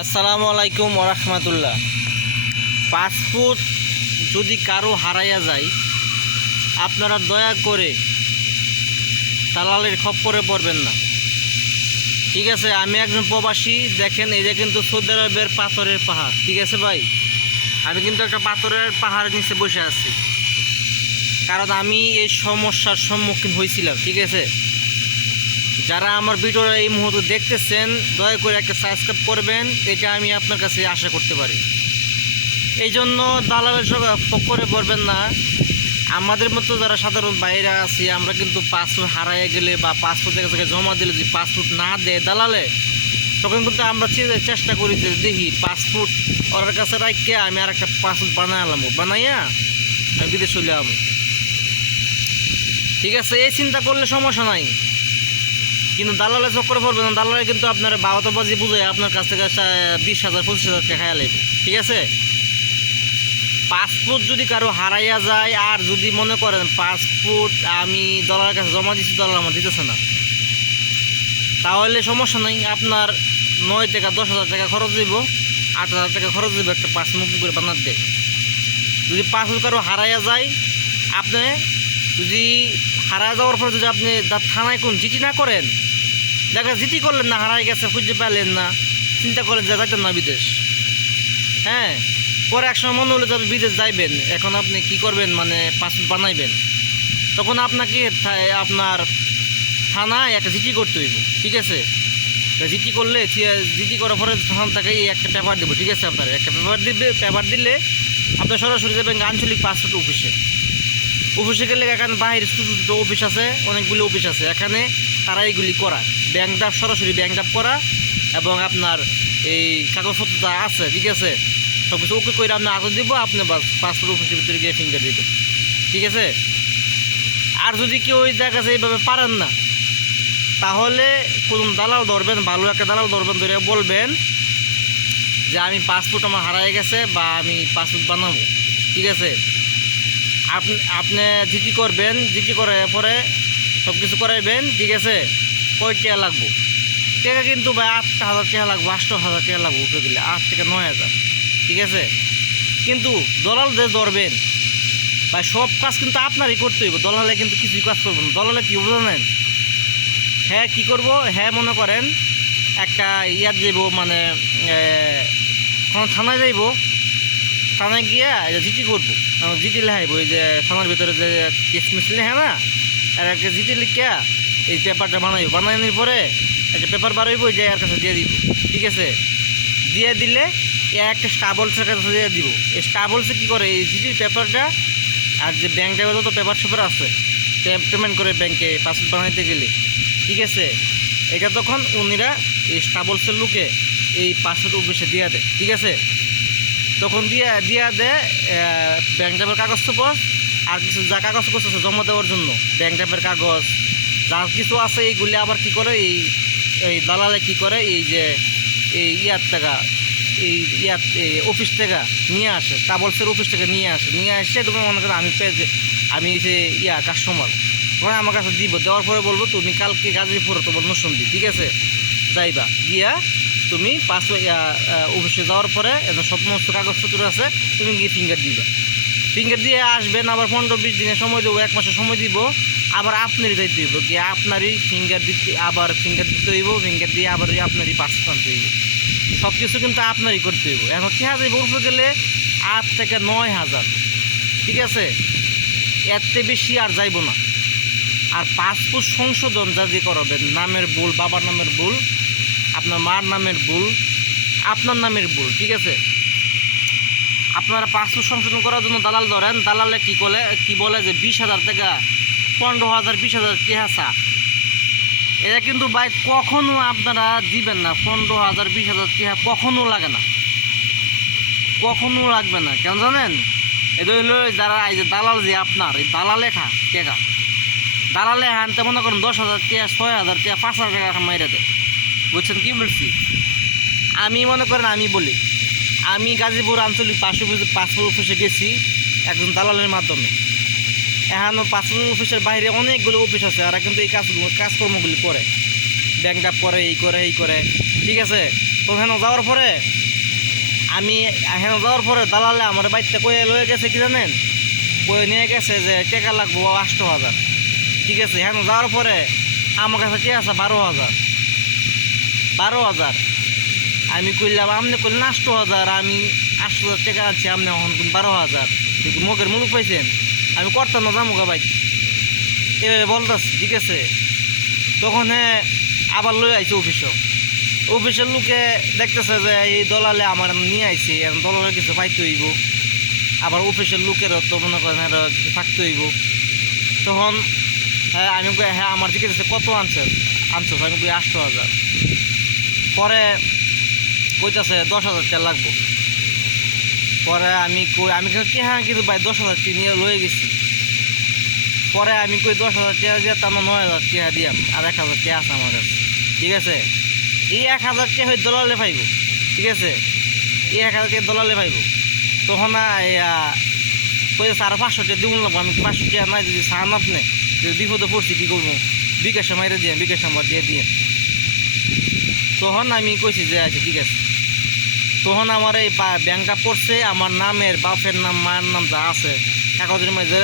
আসসালামু আলাইকুম ওরহমতুল্লাহ পাসপোর্ট যদি কারও হারাইয়া যায়, আপনারা দয়া করে দালালের খপ্পরে পড়বেন না। ঠিক আছে, আমি একজন প্রবাসী, দেখেন যে কিন্তু সৌদি আরবের পাথরের পাহাড়। ঠিক আছে ভাই? আমি কিন্তু একটা পাথরের পাহাড়ের নিচে বসে আছি। কারণ আমি এই সমস্যার সম্মুখীন হয়েছিলাম, ঠিক আছে? যারা আমার ভিডিওটা এই মুহূর্তে দেখতেছেন, দয়া করে একটা সাবস্ক্রাইব করবেন, এটা আমি আপনার কাছে আশা করতে পারি। এই জন্য দালালের করে পড়বেন না, আমাদের মতো যারা সাধারণ বাইরে আছি, আমরা কিন্তু পাসপোর্ট হারাইয়া গেলে বা পাসপোর্ট দেখা জায়গায় জমা দিলে যদি পাসপোর্ট না দেয় দালালে, তখন কিন্তু আমরা চেষ্টা করি যে দেখি পাসপোর্ট ওর কাছে রাখকে আমি আর একটা পাসপোর্ট বানালাম বানাইয়া আমি বিদেশ চলে ঠিক আছে, এই চিন্তা করলে সমস্যা নাই। কিন্তু দালালে চক্কর পড়বে না। দালালে কিন্তু আপনার বাজি বুঝে আপনার কাছ থেকে বিশ হাজার, পঁচিশ হাজার টাকা খাইয়া ঠিক আছে? পাসপোর্ট যদি কারও হারাইয়া যায়, আর যদি মনে করেন পাসপোর্ট আমি দলালের কাছে জমা দিচ্ছি দলাল আমার দিতেছে না। তাহলে সমস্যা নেই, আপনার নয় টাকা, দশ হাজার টাকা খরচ দিব আট হাজার টাকা খরচ দিব একটা পাসপোর্ট করে বানাতে যদি পাসপোর্ট কারও হারাইয়া যায়, আপনি যদি হারায় যাওয়ার পরে যদি আপনি থানায় কোন জিটি না করেন, দেখা জিটি করলেন না হারায় গেছে, খুঁজে পেলেন না, চিন্তা করেন যে যাইতেন না বিদেশ। হ্যাঁ পরে একসময় মনে হলো যে বিদেশ যাইবেন, এখন আপনি কি করবেন মানে পাসপোর্ট বানাইবেন। তখন আপনাকে আপনার থানায় একটা জিটি করতে হইব, ঠিক আছে? জিটি করলে জিটি করার পরে তখন তাকে একটা পেপার দেবো, ঠিক আছে আপনার? একটা পেপার দিবে পেপার দিলে আপনি সরাসরি যাবেন আঞ্চলিক পাসপোর্ট অফিসে অফিসে গেলে এখানে বাইরে ছোটো অফিস আছে, অনেকগুলি অফিস আছে। এখানে তারা এইগুলি করা। ব্যাংক ড্রাফ সরাসরি ব্যাংক ড্রাফ করা এবং আপনার এই কাগজপত্র যা আছে, ঠিক আছে সব কিছু ওকে করে আপনি আগে দিব, আপনি পাসপোর্ট অফিসের ভিতরে গিয়ে ফিঙ্গার দিবেন। ঠিক আছে? আর যদি কেউ ওই জায়গাতে এইভাবে পারেন না, তাহলে কোন দালাল ধরবেন, ভালো একটা দালাল ধরবেন ধরে বলবেন যে আমি পাসপোর্ট আমার হারাই গেছে বা আমি পাসপোর্ট বানাবো। ঠিক আছে? আপনি জিটি করবেন জিটি করার পরে সব কিছু করাইবেন, ঠিক আছে? কয় টাকা লাগবো? টাকা কিন্তু ভাই আটটা হাজার টাকা লাগবো আটশো হাজার টাকা লাগবো উঠে দিলে, আট থেকে নয় হাজার, ঠিক আছে? কিন্তু দলাল যে ধরবেন, ভাই সব কাজ কিন্তু আপনারই করতে হইব, দলালে কিন্তু কিছুই কাজ করবেন দলালে কী জানেন? হ্যাঁ কী করব? হ্যাঁ মনে করেন, একটা ইয়াত যাইব মানে থানায় যাইব থানায় গিয়া জিটি করব। জিটি লেখাইব, ওই যে থানার ভিতরে যে কেস মিস লেখা না, আর একটা জিটি লিখিয়া এই পেপারটা বানাইব। বানানোর পরে একটা পেপার বাড়াইব যে এর কাছে দিয়ে দিব। ঠিক আছে? দিয়ে দিলে একটা স্টাবলসের কাছে দিয়ে দিব। এই স্টাবলসে কী করে? এই জিটির পেপারটা আর যে ব্যাংক যাবে তো পেপার সেপার আছে পেমেন্ট করে ব্যাংকে পাসপোর্ট বানাইতে গেলে। ঠিক আছে? এটা তখন উনিরা এই স্টাবলসের লোকে এই পাসপোর্ট অফিসে দিয়ে দেয়। ঠিক আছে? তখন দিয়ে, দিয়া দেয় ব্যাংক ড্রাইভের কাগজ পর আর কিছু যা কাগজ আছে জমা দেওয়ার জন্য। ব্যাংক ড্রাইভের কাগজ, যা কিছু আছে এইগুলি আবার কি করে, এই এই দালালে কি করে, এই যে, এই ইয়ার টাকা, এই ইয়ার এই অফিস থেকে নিয়ে আসে ট্রাভেলসের অফিস থেকে নিয়ে আসে নিয়ে আসে তুমি মনে করো আমি আমি যে ইয়া কাস্টমার তোমার আমার কাছে দিব, দেওয়ার পরে বলব, তুমি কালকে গাজীপুরে তোমার নসুন্দি ঠিক আছে? যাইবা, গিয়া তুমি পাঁচ অফিসে যাওয়ার পরে এদের সমস্ত কাগজপত্র আছে, তুমি গিয়ে ফিঙ্গার দিবা। ফিঙ্গার দিয়ে আসবেন আবার পনেরো বিশ দিনের সময় দেবো, এক মাসের সময় দিব, আবার আপনারই দায়িত্ব হইব, গিয়ে আপনারই ফিঙ্গার দিতে, আবার ফিঙ্গার দিতে হইব ফিঙ্গার দিয়ে আবার আপনারই পাসপোর্ট আনতে হইব। সব কিছু কিন্তু আপনারই করতে হইব। এখন কী হাজার বলতে গেলে, আট থেকে নয় হাজার। ঠিক আছে? চেয়ে বেশি আর যাইব না। আর পাসপোর্ট সংশোধন যা যে করাবেন, নামের ভুল, বাবার নামের ভুল আপনার মার নামের ভুল, আপনার নামের ভুল, ঠিক আছে? আপনারা পাসপোর্ট সংশোধন করার জন্য দালাল ধরেন, দালালে কি বলে কি বলে যে বিশ হাজার টাকা, পনেরো হাজার, বিশ হাজার টেহাসা এটা কিন্তু ভাই কখনো আপনারা দিবেন না, পনেরো হাজার, বিশ হাজার টেহা কখনো লাগে না। কখনো লাগবে না, কেন জানেন? এটা হলো যারা, এই যে দালাল যে আপনার, এই দালাল লেখা টেকা দালালে আনতে মনে করেন দশ হাজার টাকা ছয় হাজার টাকা পাঁচ হাজার টাকা মাইরা দেয় বুঝছেন কি বলছি? আমি মনে করেন, আমি বলি, আমি গাজীপুর আঞ্চলিক পাসপোর্ট পাসপোর্ট অফিসে গেছি একজন দালালের মাধ্যমে। এখনও পাসপোর্ট অফিসের বাইরে অনেকগুলো অফিস আছে, এরা কিন্তু এই কাজগুলো কাজকর্মগুলি করে। ব্যাংক আপ করে, এই করে এই করে। ঠিক আছে? তো হেন যাওয়ার পরে, আমি হেন যাওয়ার পরে দালালে আমার বাড়িতে কয়ে লয়ে গেছে কি জানেন? কয়ে নিয়ে গেছে যে টাকা লাগবো আষ্ট হাজার ঠিক আছে? হেন যাওয়ার পরে আমার কাছে কে আছে বারো হাজার। বারো হাজার। আমি কইলাম আপনি করলেন আষ্ট হাজার, আমি আষ্ট হাজার টাকা আনছি আপনি এখন বারো হাজার। দেখি মুখের মুলুক পাইছেন? আমি করতাম না গা ভাই। এভাবে বলতেছি, ঠিক আছে? তখন হ্যাঁ আবার লই আইছে অফিসও অফিসের লোকে দেখতেছে যে, এই দলালে আমার নিয়ে আইছে দলালে কিছু পাইতে হইব। আবার অফিসের লোকেরও তো মনে করেন থাকতে হইব। তখন হ্যাঁ আমি হ্যাঁ আমার দিকে কত আনছেন? আনছো, আমি আটশো হাজার। পরে কইতাছে দশ হাজার টাকা লাগবো। পরে আমি কই, আমি কি হ্যাঁ কিন্তু ভাই দশ হাজার টাকা নিয়ে লয়ে গেছি। পরে আমি কই, দশ হাজার টাকা দিয়ে তার নয় হাজার টাকা দিয়াম, আর এক হাজার টাকা আছে আমার কাছে। ঠিক আছে? এই এক হাজার টাকা হয়ে দলালে পাইব ঠিক আছে? এই এক হাজার টাকা দলালে পাইব তখন কইছে আর পাঁচশো টাকা দিব লাগবো, আমি পাঁচশো টাকা নাই, যদি সার না আপনি, যদি বিপদে পড়ছি কী করব? বিকাশে মাইরে দিয়ে বিকাশ নাম্বার দিয়ে দিয়ে তখন আমি কইছি যে আচ্ছা ঠিক আছে। তখন আমার এই ব্যাংকটা পড়ছে, আমার নামের বাপের নাম, মায়ের নাম যা আছে কাগজের মাঝে